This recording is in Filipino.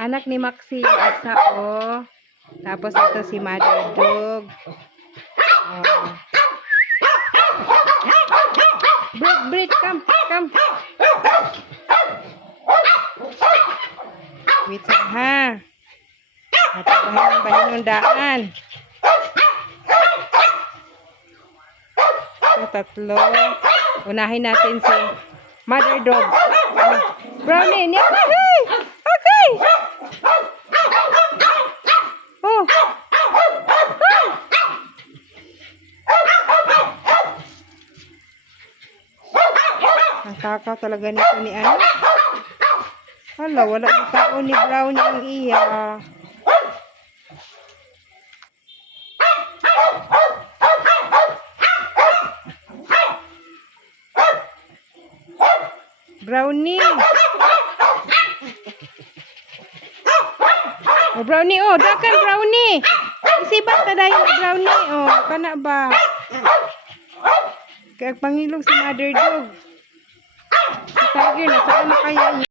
Anak ni Maxi yung isa, oh. Tapos ito si Mother Dog. Oh. Breed, come. Wait lang, ha. Bahin ng daan. So, tatlo. Unahin natin si Mother Dog. Brownie, niya. Okay. Oh. Ang takaw talaga nito ni ano. Hala, wala yung tao ni Brownie ang iya. Brownie. Oh, Brownie, oh, dakan Brownie. Isibat na dahil Brownie, oh, kana ba? Kaya pangilong si Mother Dog. Si Tiger, nasaan na kaya